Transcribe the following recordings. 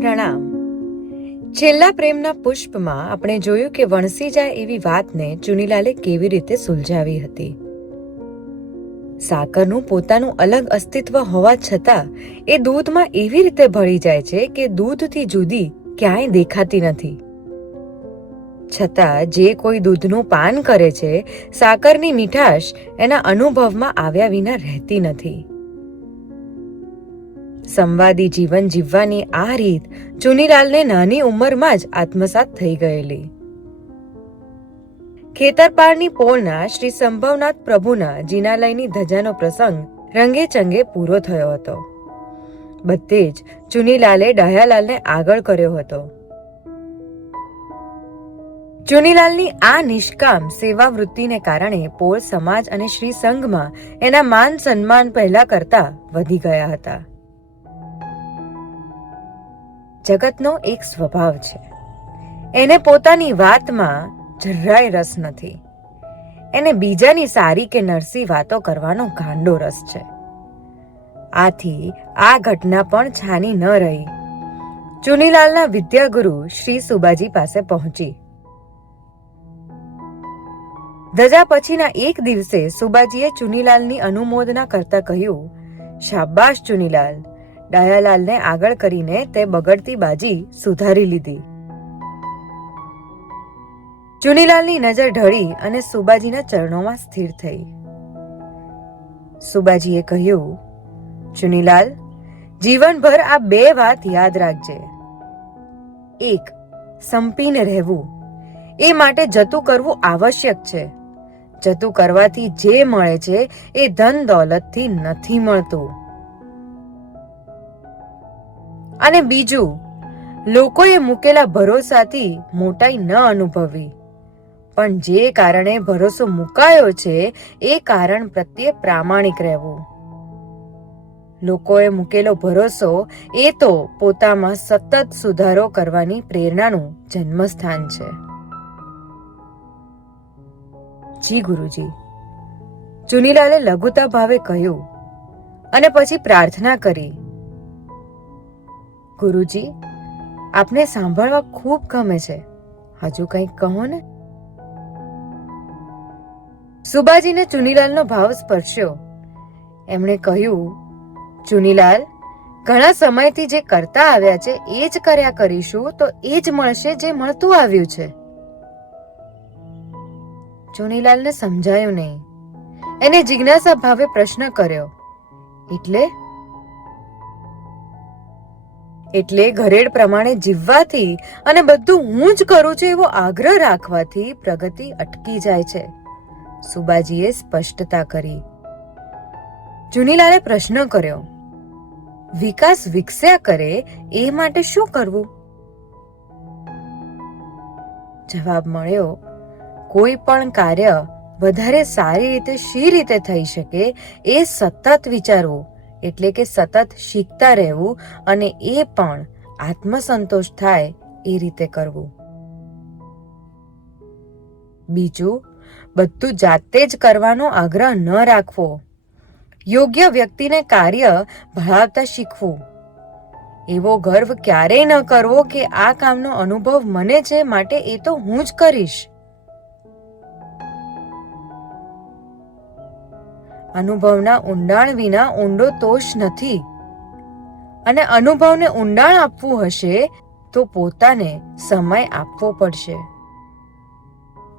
પ્રણામ. છેલ્લા પ્રેમના પુષ્પમાં આપણે જોયું કે વણસી જાય એવી વાતને ચુનીલાલે કેવી રીતે સુલઝાવી હતી. સાકરનું પોતાનું અલગ અસ્તિત્વ હોવા છતાં એ દૂધમાં એવી રીતે ભળી જાય છે કે દૂધથી જુદી ક્યાંય દેખાતી નથી. છતાં જે કોઈ દૂધનું પાન કરે છે, સાકરની મીઠાશ એના અનુભવમાં આવ્યા વિના રહેતી નથી. સંવાદી જીવન જીવવાની આ રીત ચુનીલાલને નાની ઉંમરમાં જ આત્મસાત થઈ ગયેલી. ખેતરપાળની પોળના શ્રી સંભવનાથ પ્રભુના જીનાલયની ધજાનો પ્રસંગ રંગે ચંગે પૂરો થયો હતો. બધે જ ચુનીલાલે ડાયાલાલને આગળ કર્યો હતો. ચુનીલાલની આ નિષ્કામ સેવા વૃત્તિને કારણે પોળ સમાજ અને શ્રી સંઘમાં એના માન સન્માન પહેલા કરતા વધી ગયા હતા. જગતનો એક સ્વભાવ છે. એને પોતાની વાતમાં જરાય રસ નથી. એને બીજાની સારી કે નરસી વાતો કરવાનો ગાંડો રસ છે. આથી આ ઘટના પણ છાની ન રહી. ચુનીલાલના વિદ્યાગુરુ શ્રી સુબાજી પાસે પહોંચી. ધજા પછીના એક દિવસે સુબાજીએ ચુનીલાલની અનુમોદના કરતા કહ્યું, શાબાશ ચુનીલાલ ડાયાલાલને આગળ કરીને તે બગડતી બાજી સુધારી લીધી. ચુનીલાલની નજર ઢળી અને સુબાજીના ચરણોમાં સ્થિર થઈ. સુબાજીએ કહ્યું, ચુનીલાલ, જીવનભર આ બે વાત યાદ રાખજે. એક, સંપીને રહેવું. એ માટે જતું કરવું આવશ્યક છે. જતું કરવાથી જે મળે છે એ ધન દોલતથી નથી મળતું. અને બીજું, લોકોએ મૂકેલા ભરોસાથી મોટાઈ ન અનુભવી. પણ જે કારણે ભરોસો મુકાયો છે, એ કારણ પ્રત્યે પ્રામાણિક રહેવું. લોકોએ મૂકેલો ભરોસો, એ તો પોતામાં સતત સુધારો કરવાની પ્રેરણાનું જન્મસ્થાન છે. જી ગુરુજી. ચુનીલાલે લઘુતા ભાવે કહ્યું, અને પછી પ્રાર્થના કરી ગુરુજી, આપને સાંભળવા ખૂબ ગમે છે. હજુ કંઈક કહો ને? સુબાજીને ચુનીલાલનો ભાવ સ્પર્શ્યો. એમણે કહ્યું, ચુનીલાલ, ઘણા સમયથી જે કરતા આવ્યા છે, એ જ કર્યા કરીશું, તો એ જ મળશે જે મળતું આવ્યું છે. ચુનીલાલને સમજાયું નહીં. એને જિજ્ઞાસા ભાવે પ્રશ્ન કર્યો, એટલે એટલે ઘરેડ પ્રમાણે જીવવાથી અને બધું હું જ કરું છું એવો આગ્રહ રાખવાથી પ્રગતિ અટકી જાય છે. સુબાજીએ સ્પષ્ટતા કરી. ચુનીલાલે પ્રશ્ન કર્યો, વિકાસ વિકસ્યા કરે એ માટે શું કરવું? જવાબ મળ્યો, કોઈ પણ કાર્ય વધારે સારી રીતે શી રીતે થઈ શકે એ સતત વિચારવું. એટલે કે સતત શીખતા રહેવું અને એ પણ આત્મસંતોષ થાય એ રીતે કરવું. બીજું, બધું જાતે જ કરવાનો આગ્રહ ન રાખવો. યોગ્ય વ્યક્તિને કાર્ય ભણાવતા શીખવું. એવો ગર્વ ક્યારેય ન કરવો કે આ કામનો અનુભવ મને છે માટે એ તો હું જ કરીશ. અનુભવના ઊંડાણ વિના ઊંડો તોષ નથી. અને અનુભવને ઊંડાણ આપવું હશે તો પોતાને સમય આપવો પડશે.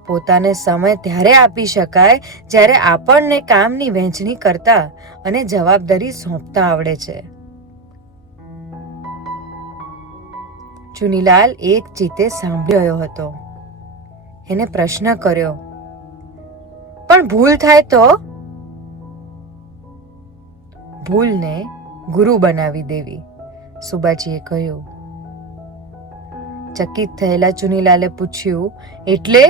પોતાને સમય ત્યારે આપી શકાય જ્યારે આપણને કામની વહેંચણી કરતા અને જવાબદારી સોંપતા આવડે છે. ચુનીલાલ એક ચિતે સાંભળ્યો હતો. એને પ્રશ્ન કર્યો, પણ ભૂલ થાય તો? ભૂલને ગુરુ બનાવી દેવી. સુબાજીએ કહ્યું, ચકિત થયેલા ચુનીલાલે પૂછ્યું, એટલે?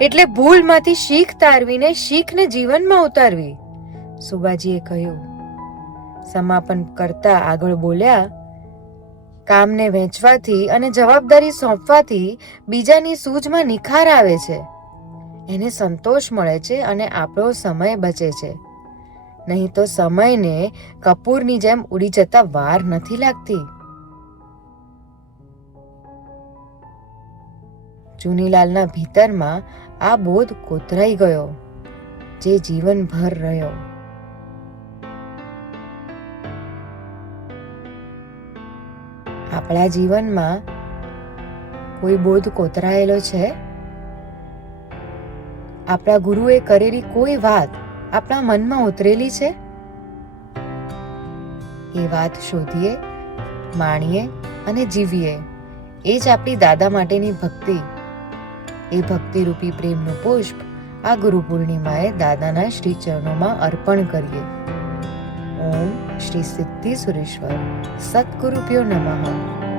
એટલે ભૂલમાંથી શીખ તારવીને શીખને જીવનમાં ઉતારવી? સુબાજીએ કહ્યું, સમાપન કરતા આગળ બોલ્યા, કામને વહેંચવાથી અને જવાબદારી સોંપવાથી બીજાની સૂઝમાં નિખાર આવે છે. એને સંતોષ મળે છે અને આપણો સમય બચે છે. નહીં તો સમયને કપૂરની જેમ ઉડી જતા વાર નથી લાગતી. ચુનીલાલના ભીતરમાં આ બોધ કોતરાઈ ગયો, જે જીવનભર રહ્યો. આપણા જીવનમાં કોઈ બોધ કોતરાયેલો છે? આપણા ગુરુએ કરેલી કોઈ વાત આપણા મનમાં ઉતરેલી છે? એ વાત શોધીએ, માણીએ અને જીવીએ. એ જ આપણી દાદા માટેની ભક્તિ. એ ભક્તિરૂપી પ્રેમનું પુષ્પ આ ગુરુ પૂર્ણિમાએ દાદાના શ્રી ચરણોમાં અર્પણ કરીએ. ઓમ શ્રી સિદ્ધિ સુરેશ્વર. સદગુરુભ્યો નમઃ.